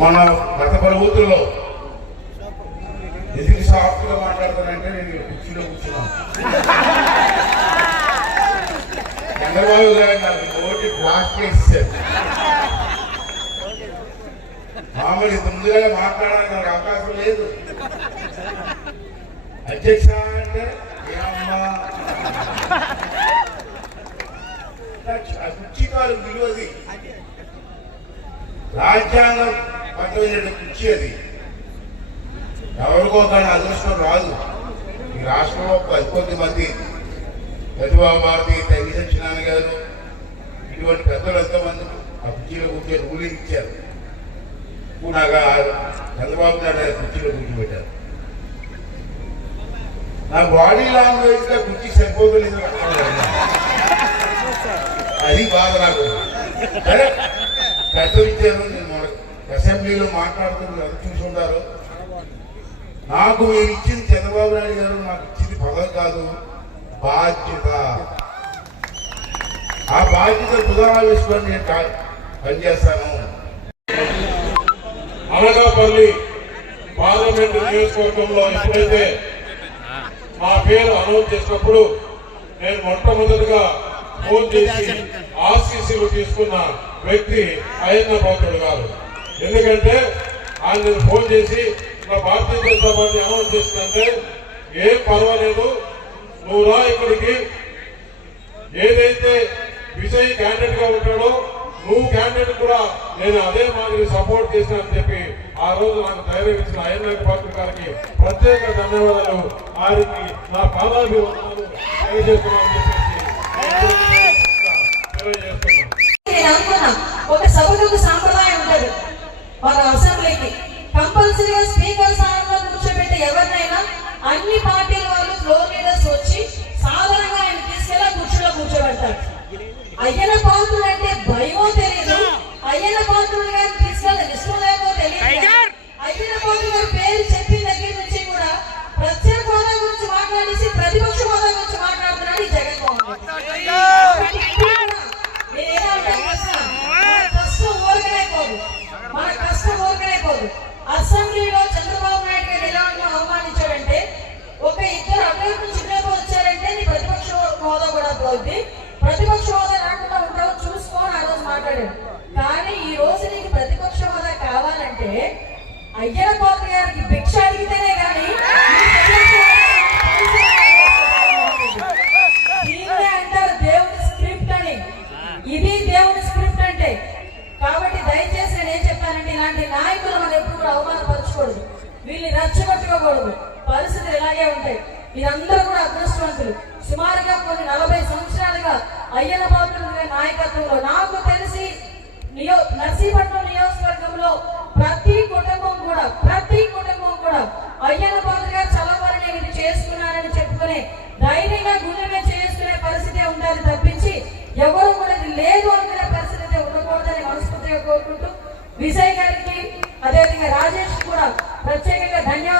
మన గత ప్రభుత్వంలో ఎందుకు సాఫ్ట్గా మాట్లాడుతానంటే నేను కుర్చీలో కూర్చున్నాను. చంద్రబాబు గారు నాకు ఓటి బ్లాక్ చేశారు. మామూలు ఇంత ముందుగా మాట్లాడడానికి నాకు అవకాశం లేదు. అధ్యక్ష అంటే ఏమమ్మా కుర్చీ కాదు విలువది. రాజ్యాంగం పట్టమైన కుర్చీ అది. ఎవరికో కానీ అదృష్టం రాదు. ఈ రాష్ట్రంలో 10 మంది ప్రతిభా భారతి తగ్గి సత్యనారాయణ గారు ఇటువంటి పెద్దలు ఎంతోమంది ఆ కుర్చీలో కూర్చొని రూలింగ్ ఇచ్చారు. నాకు చంద్రబాబు నాయుడు కుర్చీలో కూర్చోబెట్టారు. నా బాడీ లాంగ్వేజ్ గా కుర్చీ సరిపోతలేదు. అది బాధ నాకు. సరే పెద్దలు ఇచ్చారు. నేను అసెంబ్లీలో మాట్లాడుతున్నారు, అది చూసుకుంటారు. నాకు మీరు ఇచ్చింది చంద్రబాబు నాయుడు గారు నాకు ఇచ్చింది పదవి కాదు, బాధ్యత. ఆ బాధ్యత కుదరా వేసుకొని నేను పనిచేస్తాను. అనకాపల్లి పార్లమెంట్ నియోజకవర్గంలో ఎప్పుడైతే మా పేరు అనౌన్స్ చేసినప్పుడు నేను మొట్టమొదటిగా ఫోన్ చేసి ఆర్సీసీలు తీసుకున్న వ్యక్తి అయ్యన్న పాత్రుడు గారు. ఎందుకంటే ఆయన ఫోన్ చేసి భారతీయ జనతా పార్టీ అనౌన్స్ చేసిందంటే ఏం పర్వాలేదు, నువ్వు రా ఇక్కడికి, ఏదైతే విజయ్ క్యాండిడేట్ గా ఉంటాడో నువ్వు క్యాండిడేట్ కూడా నేను అదే మాదిరి సపోర్ట్ చేశానని చెప్పి ఆ రోజు నాకు ధైర్యం ఇచ్చిన అయ్యన్న పాత్రుడు గారికి ప్రత్యేక ధన్యవాదాలు. వారికి నా పాదాభివందనాలు తెలియజేస్తున్నాను. ఒక సభకు ఒక సాంప్రదాయం ఉంటుంది. మన అసెంబ్లీకి కంపల్సరీగా స్పీకర్ స్థానంలో కూర్చోబెట్టే ఎవరినైనా అన్ని పార్టీల వాళ్ళు ఫ్లోర్ లీడర్స్ వచ్చి సాధారణంగా ఆయన తీసుకెళ్ళి కుర్చీలో కూర్చోబెడతారు. అయ్యన్న పాత్రుడు అంటే భయమో తెలియదు, అయ్యన్న పాత్రుడు గారిని తీసుకెళ్ళి ఇష్టం లేకో తెలియదు. అయ్యన్న పాత్రుడు గారి పేరు చెప్పిన దగ్గర నుంచి కూడా ప్రత్యేక హోదా గురించి మాట్లాడేసి ప్రతిపక్ష హోదా గురించి మాట్లాడుతున్నాడు ఈ జగన్మోహన్ రెడ్డి. మన కష్టం ఊరకనే పోదు. అసెంబ్లీలో చంద్రబాబు నాయుడు గారు ఎలా అవమానించాడంటే, ఒక ఇద్దరు అభ్యర్థులు నుంచి వచ్చారంటే నీ ప్రతిపక్ష హోదా కూడా పోద్ది, ప్రతిపక్ష హోదా రాకుండా ఉంటావు చూసుకో అని ఆ రోజు మాట్లాడాడు. కానీ ఈ రోజు నీకు ప్రతిపక్ష హోదా కావాలంటే అయ్యన్న పాత్రుడు గారికి భిక్ష అడిగితేనే కానీ దీన్నే అంటారు దేవుడి స్క్రిప్ట్ అని. ఇది దేవుడి స్క్రిప్ట్ అంటే. కాబట్టి దయచేసి నేను ఏం చెప్పానంటే, ఇలాంటి నాయకులు మనం ఎప్పుడు కూడా అవమానపరచకూడదు, వీళ్ళని రెచ్చగొట్టుకోకూడదు. పరిస్థితులు ఇలాగే ఉంటాయి. మీరందరూ కూడా అదృష్టవంతులు. సుమారుగా కొన్ని 40 సంవత్సరాలుగా అయ్యన్న పాత్రుడు నాయకత్వంలో నాకు తెలిసి నర్సీపట్నం నియోజకవర్గంలో ప్రతి కుటుంబం కూడా అయ్యన్న పాత్రుడు గారు చల్లవారిని ఇది చేసుకున్నారని చెప్పుకునే ధైర్యంగా గుండె చేసుకునే పరిస్థితి ఉండాలి తప్పించి ఎవరు కూడా లేదు అనుకునే పరిస్థితి అయితే ఉండకూడదని మనస్ఫూర్తిగా కోరుకుంటూ విజయ్ గారికి అదేవిధంగా రాజేష్ కూడా ప్రత్యేకంగా ధన్యవాదాలు.